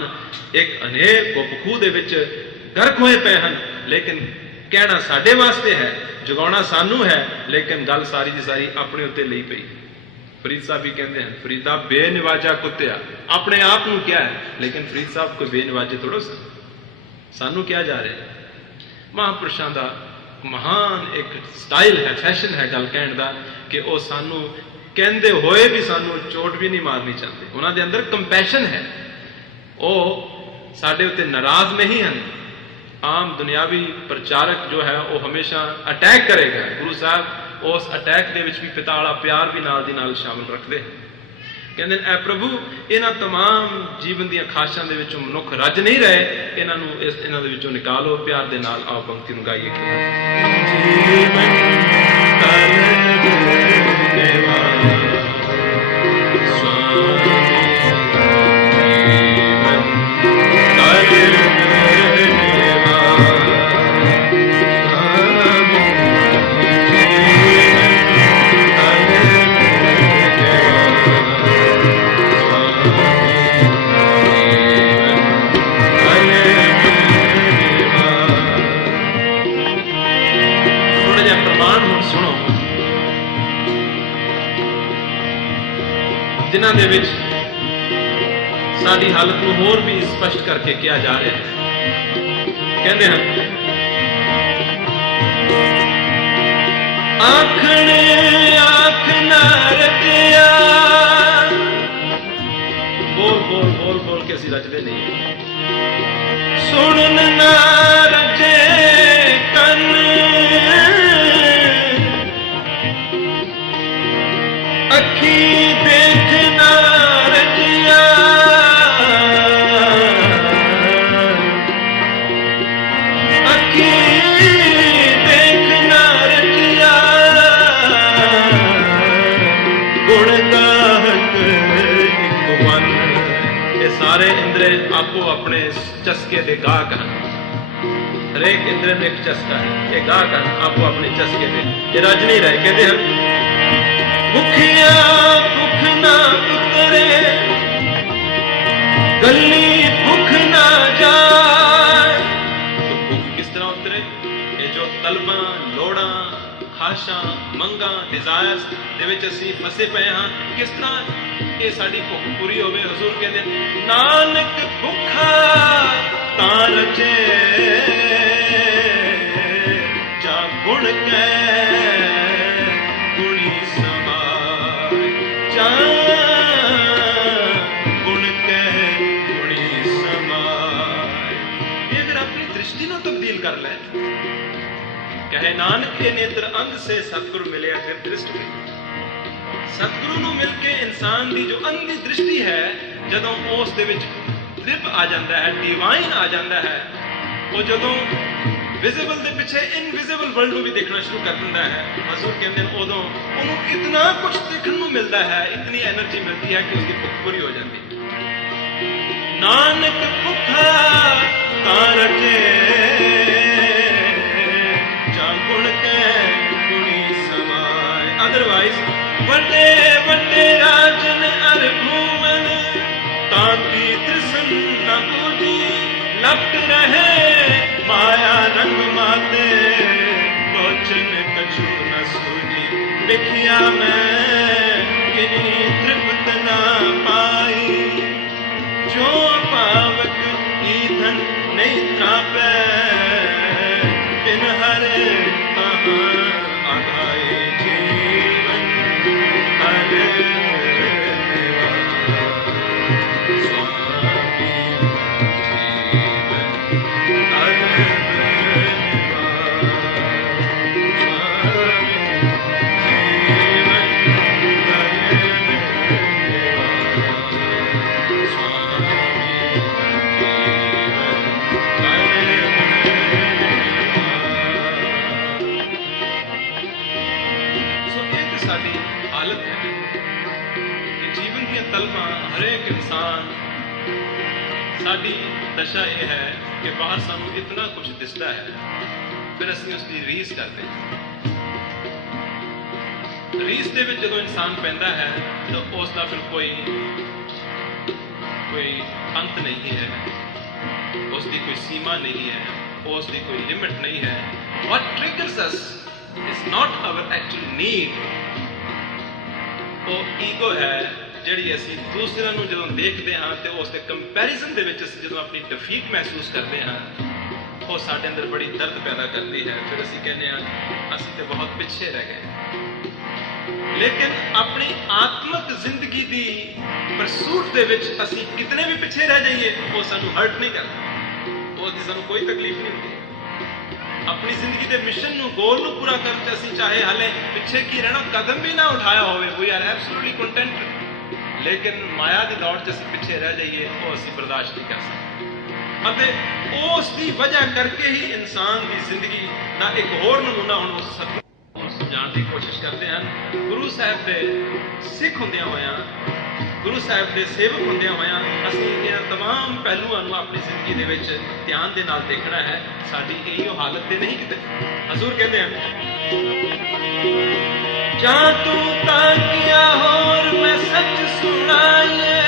एक अनेक गुपखू दे विच गर्क होए पे हैं, लेकिन कहना साडे वास्ते है, जगाउणा सानू है, लेकिन गल सारी दी सारी अपने उत्ते लई पई। फरीद साहब भी कहते हैं फरीदा बेनिवाजा कुत्तिया, अपने आप नूं क्या है, लेकिन फरीद साहब कोई बेनिवाजे थोड़ो सन, सानू क्या जा रहे हैं। महापुरुषों का महान एक स्टाइल है, फैशन है गल कहण दा कि वो सानू कहते होए भी सानू चोट भी नहीं मारनी चाहते। उन्होंने अंदर कंपैशन है, वो साडे उत्ते नाराज नहीं हैं। आम दुनियावी प्रचारक जो है वो हमेशा अटैक करेगा, गुरु साहब उस अटैक के भी पिता वाला प्यार भी नाल दी नाल शामिल रखते हैं। कहते हैं ऐ प्रभु इन्हां तमाम जीवन दी खाशां दे विचों मनुख रज नहीं रहे, इन्हां नूं इन्हां दे विचों निकालो प्यार दे नाल। आओ पंक्ति नूं गाइए। जिन्हां दे विच साडी हालत नूं होर भी स्पष्ट करके किया जा रहा है। कहते हैं आखने आख ना रजिया, बोल बोल बोल बोल के असीं रजदे नहीं, सुनन ना रजे कन, अखी देखना रजिया, अखी अखी देखना रचिया गुण गाहक एक वन। ये सारे इंद्र आपो अपने चस्के दे गाहक हैं। हरेक इंद्र में एक चस्का है, ये गाहक हैं आपो अपने चस्के दे। ये रज नहीं रहे, कहते हैं भुखिया भुख ना उतरे गली भुख ना जाए। तो भुख किस तरह उतरे? ये जो तलबा लोड़ा खाशा मंगा डिजायर्स दे विच असीं फसे पे हाँ, किस तरह ये साडी भुख पूरी होवे? हजूर कहते नानक भुखा तां रचे जा गुण कै गुणी समाए। जा गुण कै गुणी समाए। ये अगर अपनी दृष्टि नूं तब्दील कर ले, कहे नानक के नेत्र अंध से सतगुरु मिले फिर दृष्टि। सतगुरु नूं मिल के इंसान की जो अंधी दृष्टि है, जदों उस दे विच लिप आ जाता है, डिवाइन आ जाता है, वो जदों विजिबल दे पिछे इनविजिबल वर्ल्ड में भी देखना शुरू कर दिंदा है। हजूर कहते हैं उदों उन्होंने इतना कुछ देखने को मिलता है, इतनी एनर्जी मिलती है कि उसकी भुख पूरी हो जाती है। नानक भुखा तां रखे जा गुण कै गुणी समाए। अदरवाइज वटे वटे राजन अर भूमन ताकि तृष्ण न बूझी लपट रहे माया रंग माते लोचन कछु न सूझी। लिखिया मैं किनी तृप्त न पाई जो पावक ईधन नहीं त्रापै बिन हर कहाँ आगाए जीवन हर हरेक इंसान साडी दशा यह है कि बाहर सानू इतना कुछ दिसता है, फिर असं उसकी रीस करते हैं। रीस दे विच जदों इंसान पैंदा है तो उसका फिर कोई अंत नहीं है, उसकी कोई सीमा नहीं है, उसकी कोई लिमिट नहीं है। What triggers us is not our actual need। वो ईगो है ਜਿਹੜੀ ਅਸੀਂ ਦੂਸਰਿਆਂ ਨੂੰ ਜਦੋਂ ਦੇਖਦੇ ਹਾਂ ਤੇ ਉਸ ਦੇ ਕੰਪੈਰੀਜ਼ਨ ਦੇ ਵਿੱਚ ਅਸੀਂ ਜਦੋਂ ਆਪਣੀ ਡਿਫੀਟ ਮਹਿਸੂਸ ਕਰਦੇ ਹਾਂ, ਉਹ ਸਾਡੇ ਅੰਦਰ ਬੜੀ ਦਰਦ ਪੈਦਾ ਕਰਦੀ ਹੈ। ਫਿਰ ਅਸੀਂ ਕਹਿੰਦੇ ਹਾਂ ਅਸੀਂ ਤੇ ਬਹੁਤ ਪਿੱਛੇ ਰਹਿ ਗਏ। ਲੇਕਿਨ ਆਪਣੀ ਆਤਮਿਕ ਜ਼ਿੰਦਗੀ ਦੀ ਪਰਸੂਟ ਦੇ ਵਿੱਚ ਅਸੀਂ ਕਿਤਨੇ ਵੀ ਪਿੱਛੇ ਰਹਿ ਜਾਈਏ, ਉਹ ਸਾਨੂੰ ਹਰਟ ਨਹੀਂ ਕਰਦਾ, ਉਹਦੀ ਸਾਨੂੰ ਕੋਈ ਤਕਲੀਫ ਨਹੀਂ ਹੁੰਦੀ। अपनी जिंदगी के मिशन ਨੂੰ गोल ਨੂੰ पूरा करते ਅਸੀਂ चाहे हाले पिछे की रहना कदम भी ना उठाया होवे, वी आर एब्सोल्युटली कंटेंट। लेकिन माया की दौड़ च ਅਸੀਂ पिछे रह जाइए, वो ਅਸੀਂ बर्दाश्त नहीं कर सकते। ਅਤੇ ਉਸ ਦੀ वजह करके ही इंसान की जिंदगी का एक होर नमूना ਹੁਣ ਉਸ ਸਤਿਗੁਰੂ ਨੂੰ ਸਮਝਾਉਣ ਦੀ ਕੋਸ਼ਿਸ਼ ਕਰਦੇ ਹਨ। ਗੁਰੂ ਸਾਹਿਬ ਦੇ ਸਿੱਖ ਹੁੰਦਿਆਂ ਹੋਇਆਂ, ਗੁਰੂ ਸਾਹਿਬ ਦੇ ਸੇਵਕ ਹੁੰਦਿਆਂ ਹੋਇਆਂ ਅਸੀਂ ਇਹਨਾਂ तमाम ਪਹਿਲੂਆਂ ਨੂੰ ਆਪਣੀ ਜ਼ਿੰਦਗੀ ਦੇ ਵਿੱਚ ਧਿਆਨ ਦੇ ਨਾਲ ਦੇਖਣਾ ਹੈ। ਸਾਡੀ ਇਹੋ ਹਾਲਤ ਤੇ ਨਹੀਂ ਕਿਤੇ। ਹਜ਼ੂਰ ਕਹਿੰਦੇ ਹਨ ਜਾਂ ਤੂੰ ਤਾਂ ਕੀਆ ਹੋਰ ਮੈਂ ਸੱਚ ਸੁਣਾਈਏ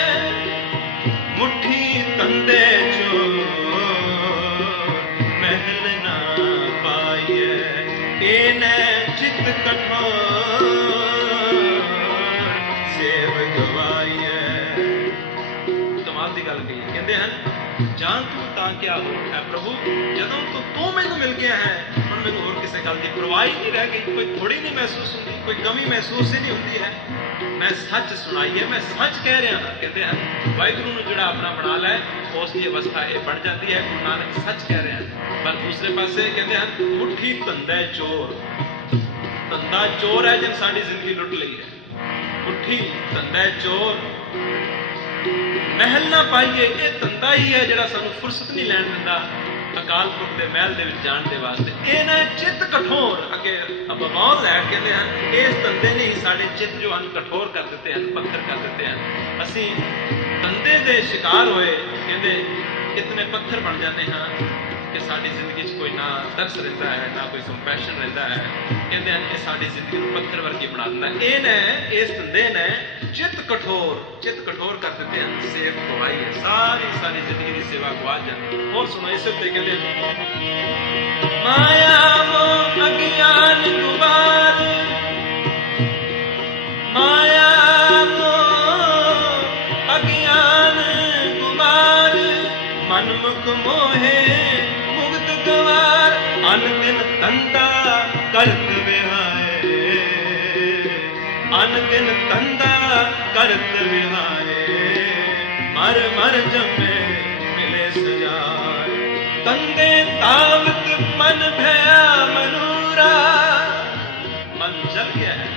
ਮੁੱਠੀ ਤੰਦੇ ਚੋ ਮਹਿਲ ਨਾ ਪਾਈਏ ਇਹਨੇ ਚਿੱਤ ਕਠੋਰ ਸੇਵ ਗਵਾਈਏ। ਕਮਾਲ ਦੀ ਗੱਲ ਕਹੀ। ਕਹਿੰਦੇ ਹਨ ਜਾਂ ਤੂੰ ਤਾਂ ਕਿਆ ਹੋ ਹੈ ਪ੍ਰਭੂ, ਜਦੋਂ ਤੂੰ ਮੈਨੂੰ ਮਿਲ ਗਿਆ ਹੈ ਹੁਣ ਮੈਨੂੰ ਹੋਰ ਕਿਸੇ ਗੱਲ ਦੀ ਪਰਵਾਹ ਹੀ ਨਹੀਂ ਰਹਿ ਗਈ, ਕੋਈ ਥੋੜੀ ਨਹੀਂ ਮਹਿਸੂਸ ਹੁੰਦੀ, ਕੋਈ ਕਮੀ ਮਹਿਸੂਸ ਹੀ ਨਹੀਂ ਹੁੰਦੀ ਹੈ। ਮੈਂ ਸੱਚ ਸੁਣਾਈਏ, ਮੈਂ ਸੱਚ ਕਹਿ ਰਿਹਾ ਹਾਂ। ਕਹਿੰਦੇ ਹਨ ਵਾਹਿਗੁਰੂ ਨੂੰ ਜਿਹੜਾ ਆਪਣਾ ਬਣਾ ਲੈ ਉਸ ਦੀ ਅਵਸਥਾ ਇਹ ਬਣ ਜਾਂਦੀ ਹੈ। ਗੁਰੂ ਨਾਨਕ ਸੱਚ ਕਹਿ ਰਿਹਾ ਹੈ। ਪਰ ਦੂਸਰੇ ਪਾਸੇ ਕਹਿੰਦੇ ਹਨ ਮੁੱਠੀ ਧੰਦਾ ਚੋਰ, ਧੰਦਾ ਚੋਰ ਹੈ ਜਿਹਨੇ ਸਾਡੀ ਜ਼ਿੰਦਗੀ ਲੁੱਟ ਲਈ ਹੈ। ਮੁੱਠੀ ਧੰਦਾ ਚੋਰ महल ना पाइए, ये धंधा ही है जिहड़ा सानू फुरसत नहीं लैण दिंदा। ਅਕਾਲ ਪੁਰਖ ਦੇ ਮਹਿਲ ਦੇ ਵਿੱਚ ਜਾਣ ਦੇ ਵਾਸਤੇ। ਇਹਨਾਂ ਚਿੱਤ ਕਠੋਰ ਅੱਗੇ ਅਬਵਾਦ ਲੈ ਕਹਿੰਦੇ ਹਨ, ਇਸ ਧੰਦੇ ਨੇ ਹੀ ਸਾਡੇ ਚਿੱਤ ਜੋ ਹਨ ਕਠੋਰ ਕਰ ਦਿੱਤੇ ਹਨ, ਪੱਥਰ ਕਰ ਦਿੱਤੇ ਹਨ। ਅਸੀਂ ਧੰਦੇ ਦੇ ਸ਼ਿਕਾਰ ਹੋਏ ਕਹਿੰਦੇ ਇਤਨੇ ਪੱਥਰ ਬਣ ਜਾਂਦੇ ਹਾਂ ਕਿ ਸਾਡੀ ਜ਼ਿੰਦਗੀ 'ਚ ਕੋਈ ਨਾ ਤਰਸ ਰਹਿੰਦਾ ਹੈ, ਨਾ ਕੋਈ ਕੰਪੈਸ਼ਨ ਰਹਿੰਦਾ ਹੈ। ਕਹਿੰਦੇ ਹਨ ਕਿ ਸਾਡੀ ਜ਼ਿੰਦਗੀ ਨੂੰ ਪੱਥਰ ਵਰਗੀ ਬਣਾ ਦਿੰਦਾ। ਇਹ ਨੇ ਇਸ ਧੰਦੇ ਨੇ ਚਿੱਤ ਕਠੋਰ ਕਰ ਦਿੱਤੇ ਹਨ। ਸੇਵ ਗਵਾਈ ਹੈ, ਸਾਰੀ ਜ਼ਿੰਦਗੀ ਦੀ ਸੇਵਾ ਗਵਾ ਜਾਂਦੀ। ਹੋਰ ਸੁਣੋ ਇਸ ਉੱਤੇ ਕਹਿੰਦੇ ਮਾਇਆ ਮੋਹ ਅਗਿਆਨ ਗੁਬਾਰ, ਮਾਇਆ ਮੋਹ ਅਗਿਆਨ ਗੁਬਾਰ, ਮਨ ਮੁਖ ਮੋਹੇ ਮੁਕਤ ਗਵਾਰ, ਅਨ ਦਿਨ ਤੰਦਾ ਕਰਤ ਵਿਹਾਏ, ਅਨ ਦਿਨ ਤੰਦਾ ਕਰਤ ਵਿਹਾਏ, ਮਰ ਮਰ ਜੰਮੇ ਮਿਲੇ ਸਜਾਏ, ਤੰਦੇ ਤਾਵਤ ਮਨ ਭਇਆ ਮਨੂਰਾ। ਮਨ ਜਲ ਗਿਆ ਹੈ,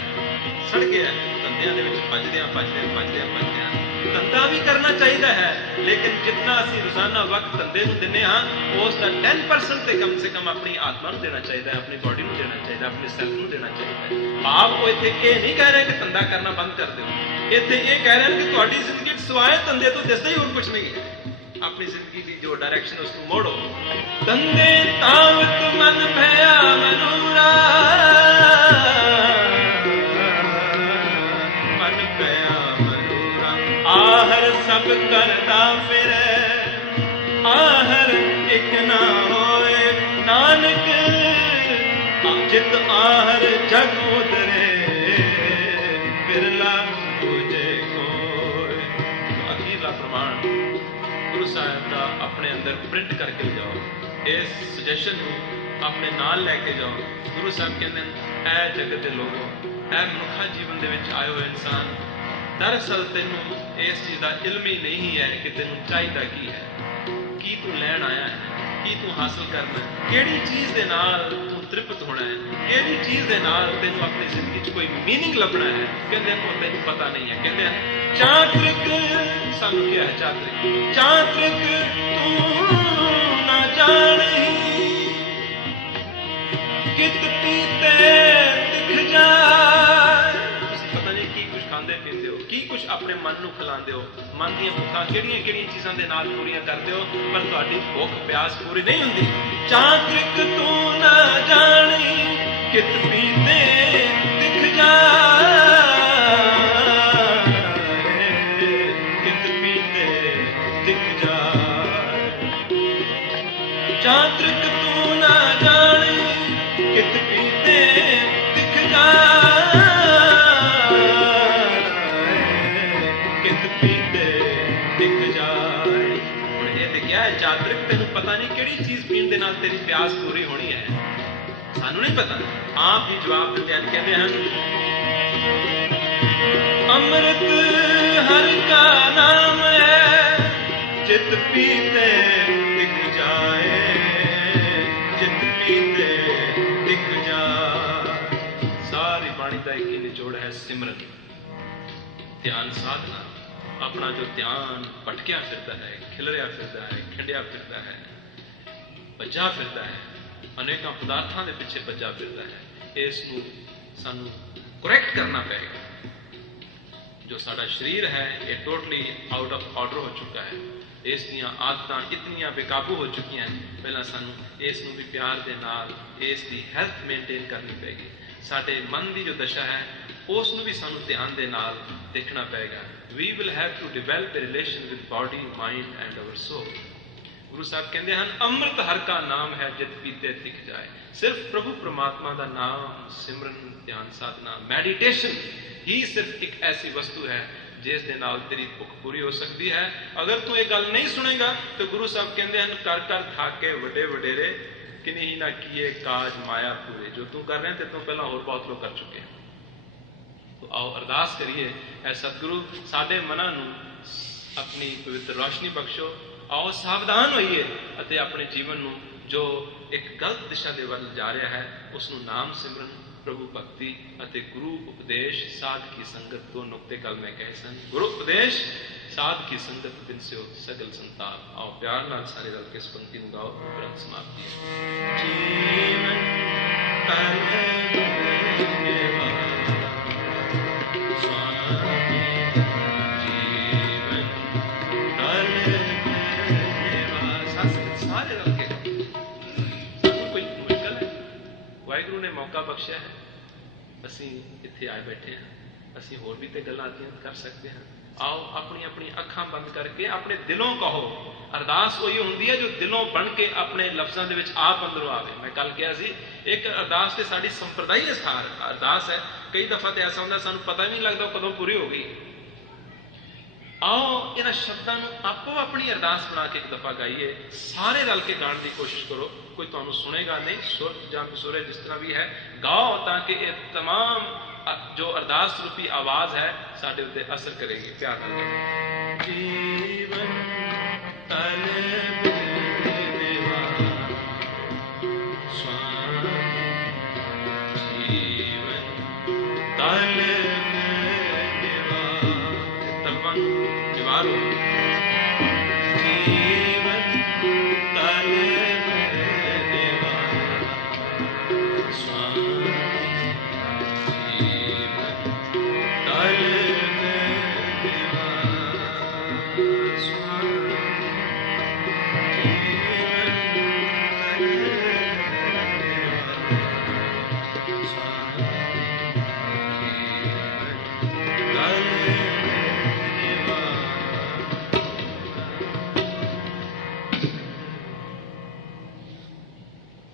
ਸੜ ਗਿਆ ਹੈ ਧੰਦਿਆਂ ਦੇ ਵਿੱਚ, ਭੱਜਦਿਆਂ ਧੰਦਾ ਵੀ ਕਰਨਾ ਚਾਹੀਦਾ ਹੈ, ਲੇਕਿਨ ਜਿੰਨਾ ਅਸੀਂ ਰੋਜ਼ਾਨਾ ਵਕਤ ਧੰਦੇ ਨੂੰ ਦਿੰਦੇ ਹਾਂ ਉਸ ਦਾ 10% ਤੇ ਕਮ ਸੇ ਕਮ ਆਪਣੀ ਆਤਮਾ ਨੂੰ ਦੇਣਾ ਚਾਹੀਦਾ ਹੈ, ਆਪਣੀ ਬੋਡੀ ਨੂੰ ਦੇਣਾ ਚਾਹੀਦਾ, ਆਪਣੀ ਸੈਲਫ ਨੂੰ ਦੇਣਾ ਚਾਹੀਦਾ ਹੈ। ਆਪ ਉਹ ਇੱਥੇ ਇਹ ਨਹੀਂ ਕਹਿ ਰਹੇ ਕਿ ਧੰਦਾ ਕਰਨਾ ਬੰਦ ਕਰ ਦਿਓ, ਇੱਥੇ ਇਹ ਕਹਿ ਰਹੇ ਨੇ ਕਿ ਤੁਹਾਡੀ ਜ਼ਿੰਦਗੀ 'ਚ ਸਿਵਾਏ ਧੰਦੇ ਤੋਂ ਦਿਸਦਾ ਹੀ ਹੋਰ ਕੁਝ ਨਹੀਂ ਹੈ। ਆਪਣੀ ਜ਼ਿੰਦਗੀ ਦੀ ਜੋ ਡਾਇਰੈਕਸ਼ਨ ਉਸ ਨੂੰ ਮੋੜੋ। ਧੰਦੇ ਤਾਵਤ ਮਨ ਭਇਆ ਮਨੂਰਾ, ਮਨ ਭਇਆ ਮਨੂਰਾ, ਆਹਰ ਸਭ ਕਰਦਾ ਫਿਰੇ, ਆਹਰ ਇੱਕ ਨਾ ਹੋਏ, ਨਾਨਕ ਜਿਤ ਆਹਰ ਜਗ ਉਤਰੇ, ਬਿਰਲਾ ਬੂਝੇ ਕੋਇ। ਅਖੀਰਲਾ ਪ੍ਰਮਾਣ ਗੁਰੂ ਸਾਹਿਬ ਦਾ ਆਪਣੇ ਅੰਦਰ ਪ੍ਰਿੰਟ ਕਰਕੇ ਲਿਜਾਓ, ਇਸ ਸੁਜੈਸ਼ਨ ਨੂੰ ਆਪਣੇ ਨਾਲ ਲੈ ਕੇ ਜਾਓ। ਗੁਰੂ ਸਾਹਿਬ ਕਹਿੰਦੇ ਨੇ ਐ ਜਗਤ ਦੇ ਲੋਗੋ, ਐ ਮਨੁੱਖਾ ਜੀਵਨ ਦੇ ਵਿੱਚ ਆਏ ਹੋਏ ਇਨਸਾਨ, ਦਰਅਸਲ ਤੈਨੂੰ ਇਸ ਚੀਜ਼ ਦਾ ਇਲਮ ਹੀ ਨਹੀਂ ਹੈ ਕਿ ਤੈਨੂੰ ਚਾਹੀਦਾ ਕੀ ਹੈ, ਕੀ ਤੂੰ ਲੈਣ ਆਇਆ ਹੈ, ਕੀ ਤੂੰ ਹਾਸਲ ਕਰਨਾ ਹੈ, ਕਿਹੜੀ ਚੀਜ਼ ਦੇ ਨਾਲ ਤੂੰ ਤ੍ਰਿਪਤ ਹੋਣਾ ਹੈ, ਕਿਹੜੀ ਚੀਜ਼ ਦੇ ਨਾਲ ਤੈਨੂੰ ਆਪਣੀ ਜ਼ਿੰਦਗੀ 'ਚ ਕੋਈ ਮੀਨਿੰਗ ਲੱਭਣਾ ਹੈ। ਕਹਿੰਦੇ ਉਹ ਤੈਨੂੰ ਪਤਾ ਨਹੀਂ ਹੈ। ਕਹਿੰਦੇ ਚਾਤ੍ਰਿਕ, ਸਾਨੂੰ ਕਿਹਾ ਹੈ ਚਾਤ੍ਰਿਕ, ਚਾਤ੍ਰਿਕ ਤੂੰ ਨਾ ਜਾਣੀ, ਕਿਤ ਪੀਤੇ ਦਿਖ ਜਾਏ। ਤੁਸੀਂ ਪਤਾ ਨਹੀਂ ਕੀ ਕੁਝ ਖਾਂਦੇ ਪੀਂਦੇ ਹੋ, ਕੀ ਕੁਝ ਆਪਣੇ ਮਨ ਨੂੰ ਖਿਲਾਉਂਦੇ ਹੋ, ਮਨ ਦੀਆਂ ਭੁੱਖਾਂ ਕਿਹੜੀਆਂ ਚੀਜ਼ਾਂ ਦੇ ਨਾਲ ਪੂਰੀਆਂ ਕਰਦੇ ਹੋ, ਪਰ ਤੁਹਾਡੀ ਭੁੱਖ ਪਿਆਸ ਪੂਰੀ ਨਹੀਂ ਹੁੰਦੀ। ਚਾਤ੍ਰਿਕ ਤੂੰ ਨਾ ਜਾਣੀ, ਕਿਤ ਪੀਤੇ ਦਿਖ ਜਾਏ, ਕਿਤ ਪੀਤੇ ਦਿਖ ਜਾਏ। ਚਾਤ੍ਰਿਕ ਤੂੰ ਨਾ ਜਾਣੀ, ਕਿਤ ਪੀਤੇ ਦਿਖ ਜਾਏ, ਕਿਤ ਪੀਤੇ ਦਿਖ ਜਾਏ। ਹੁਣ ਇਹ ਲਿਖਿਆ ਹੈ ਚਾਤ੍ਰਿਕ, ਤੈਨੂੰ ਪਤਾ ਨਹੀਂ ਕਿਹੜੀ ਚੀਜ਼ ਪੀਣ ਦੇ ਨਾਲ ਤੇਰੀ ਪਿਆਸ ਪੂਰੀ ਹੋਣੀ ਹੈ, ਸਾਨੂੰ ਨਹੀਂ ਪਤਾ। ਆਪ ਹੀ ਜਵਾਬ ਦਿੰਦੇ ਹਨ, ਕਹਿੰਦੇ ਹਨ ਅੰਮ੍ਰਿਤ ਹਰ ਕਾ ਨਾਮ ਹੈ, ਚਿਤ ਪੀਤੇ ਦਿਖ ਜਾਏ, ਚਿਤ ਪੀਤੇ ਦਿਖ ਜਾਏ। ਸਾਰੀ ਬਾਣੀ ਦਾ ਇੱਕ ਹੀ ਨਿਚੋੜ ਹੈ ਸਿਮਰਨ, ਧਿਆਨ ਸਾਧਨਾ। ਆਪਣਾ ਜੋ ਧਿਆਨ ਭਟਕਿਆ ਫਿਰਦਾ ਹੈ, ਖਿਲਰਿਆ ਫਿਰਦਾ ਹੈ, ਖਿੰਡਿਆ ਫਿਰਦਾ ਹੈ, ਭੱਜਾ ਫਿਰਦਾ ਹੈ, ਅਨੇਕਾਂ ਪਦਾਰਥਾਂ ਦੇ ਪਿੱਛੇ ਭੱਜਾ ਫਿਰਦਾ ਹੈ, ਇਸ ਨੂੰ ਸਾਨੂੰ ਕਰੈਕਟ ਕਰਨਾ ਪਏਗਾ। ਜੋ ਸਾਡਾ ਸਰੀਰ ਹੈ ਇਹ ਟੋਟਲੀ ਆਊਟ ਆਫ ਆਰਡਰ ਹੋ ਚੁੱਕਾ ਹੈ, ਇਸ ਦੀਆਂ ਆਦਤਾਂ ਇਤਨੀਆਂ ਬੇਕਾਬੂ ਹੋ ਚੁੱਕੀਆਂ ਹਨ। ਪਹਿਲਾਂ ਸਾਨੂੰ ਇਸ ਨੂੰ ਵੀ ਪਿਆਰ ਦੇ ਨਾਲ ਇਸ ਦੀ ਹੈਲਥ ਮੇਨਟੇਨ ਕਰਨੀ ਪਏਗੀ। ਸਾਡੇ ਮਨ ਦੀ ਜੋ ਦਸ਼ਾ ਹੈ ਉਸ ਨੂੰ ਵੀ ਸਾਨੂੰ ਧਿਆਨ ਦੇ ਨਾਲ ਦੇਖਣਾ ਪਏਗਾ। We will have to develop a relation with body, mind and our soul. Guru Sahib ਕਹਿੰਦੇ ਹਨ ਅੰਮ੍ਰਿਤ ਹਰ ਕਾ ਨਾਮ ਹੈ, ਜਿਤ ਪੀਤੇ ਦਿਖ ਜਾਏ। ਸਿਰਫ ਪ੍ਰਭੂ ਪ੍ਰਮਾਤਮਾ ਦਾ ਨਾਮ, ਸਿਮਰਨ, ਧਿਆਨ ਸਾਧਨਾ, ਮੈਡੀਟੇਸ਼ਨ ਹੀ ਸਿਰਫ ਇੱਕ ਐਸੀ ਵਸਤੂ ਹੈ ਜਿਸ ਦੇ ਨਾਲ ਤੇਰੀ ਭੁੱਖ ਪੂਰੀ ਹੋ ਸਕਦੀ ਹੈ। ਅਗਰ ਤੂੰ ਇਹ ਗੱਲ ਨਹੀਂ ਸੁਣੇਗਾ ਤਾਂ ਗੁਰੂ ਸਾਹਿਬ ਕਹਿੰਦੇ ਹਨ ਕਰ ਕਰ ਥਾਕੇ ਵੱਡੇ ਵਡੇਰੇ, ਕਿਨੀ ਨਾ ਕੀਏ ਕਾਜ ਮਾਇਆ ਪੂਰੇ। ਜੋ ਤੂੰ ਕਰ ਰਿਹਾ ਤੇ ਤੋਂ ਪਹਿਲਾਂ ਹੋਰ ਬਹੁਤ ਲੋਕ ਕਰ ਚੁੱਕੇ ਹਨ। ਤੋ ਆਓ ਅਰਦਾਸ ਕਰੀਏ, ਐ ਸਤਿਗੁਰੂ ਸਾਡੇ ਮਨਾਂ ਨੂੰ ਆਪਣੀ ਪਵਿੱਤਰ ਰੋਸ਼ਨੀ ਬਖਸ਼ੋ। ਆਓ ਸਾਵਧਾਨ ਹੋਈਏ ਅਤੇ ਆਪਣੇ ਜੀਵਨ ਨੂੰ ਜੋ ਇੱਕ ਗਲਤ ਦਿਸ਼ਾ ਦੇ ਵੱਲ ਜਾ ਰਿਹਾ ਹੈ ਉਸ ਨੂੰ ਨਾਮ ਸਿਮਰਨ, प्रभु भक्ति ਅਤੇ गुरु उपदेश साध की संगत दो नुकते कल मैं कहे सन। गुरु उपदेश साध की संगत बिन से सगल संताप। आओ प्यार नाल सारे रल के इस पंक्ति ਨੂੰ गाओ उपरंत समाप्ति है। जीवन तन देवा स्वामी जीवन तन देवा। सारे रल के कोई मुश्किल है वाहिगुरु ने मौका बख्शिया है। ਅਸੀਂ ਇੱਥੇ ਆਏ ਬੈਠੇ ਹਾਂ, ਅਸੀਂ ਹੋਰ ਵੀ ਤੇ ਗੱਲਾਂ ਆਦੀਆਂ ਕਰ ਸਕਦੇ ਹਾਂ। ਆਓ ਆਪਣੀ ਆਪਣੀ ਅੱਖਾਂ ਬੰਦ ਕਰਕੇ ਆਪਣੇ ਦਿਲੋਂ ਕਹੋ। ਅਰਦਾਸ ਉਹੀ ਹੁੰਦੀ ਹੈ ਜੋ ਦਿਲੋਂ ਬਣ ਕੇ ਆਪਣੇ ਲਫ਼ਜ਼ਾਂ ਦੇ ਵਿੱਚ ਆਪ ਅੰਦਰੋਂ ਆਵੇ। ਮੈਂ ਕੱਲ ਕਿਹਾ ਸੀ ਇੱਕ ਅਰਦਾਸ ਤੇ ਸਾਡੀ ਸੰਪਰਦਾਈ ਅਰਦਾਸ ਹੈ। ਕਈ ਦਫਾ ਤੇ ਐਸਾ ਹੁੰਦਾ ਸਾਨੂੰ ਪਤਾ ਵੀ ਨਹੀਂ ਲੱਗਦਾ ਕਦੋਂ ਪੂਰੀ ਹੋ ਗਈ। ਆਓ ਇਹਨਾਂ ਸ਼ਬਦਾਂ ਨੂੰ ਆਪੋ ਆਪਣੀ ਅਰਦਾਸ ਬਣਾ ਕੇ ਇੱਕ ਦਫਾ ਗਾਈਏ। ਸਾਰੇ ਰਲ ਕੇ ਗਾਣ ਦੀ ਕੋਸ਼ਿਸ਼ ਕਰੋ। ਕੋਈ ਤੁਹਾਨੂੰ ਸੁਣੇਗਾ ਨਹੀਂ, ਸੁਰ ਜਾਂ ਸੁਰੇ ਜਿਸ ਤਰ੍ਹਾਂ ਵੀ ਹੈ ਗਾਓ ਤਾਂ ਕਿ ਇਹ तमाम जो अरदास रूपी आवाज है साडे उत्ते असर करेगी। प्यार नाल जीवन तन देवा स्वामी जीवन तन देवा तलवन निवारो जीवन तन देवा स्वामी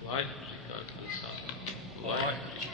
वाहिगुरू जी का खालसा वाहिगुरू जी।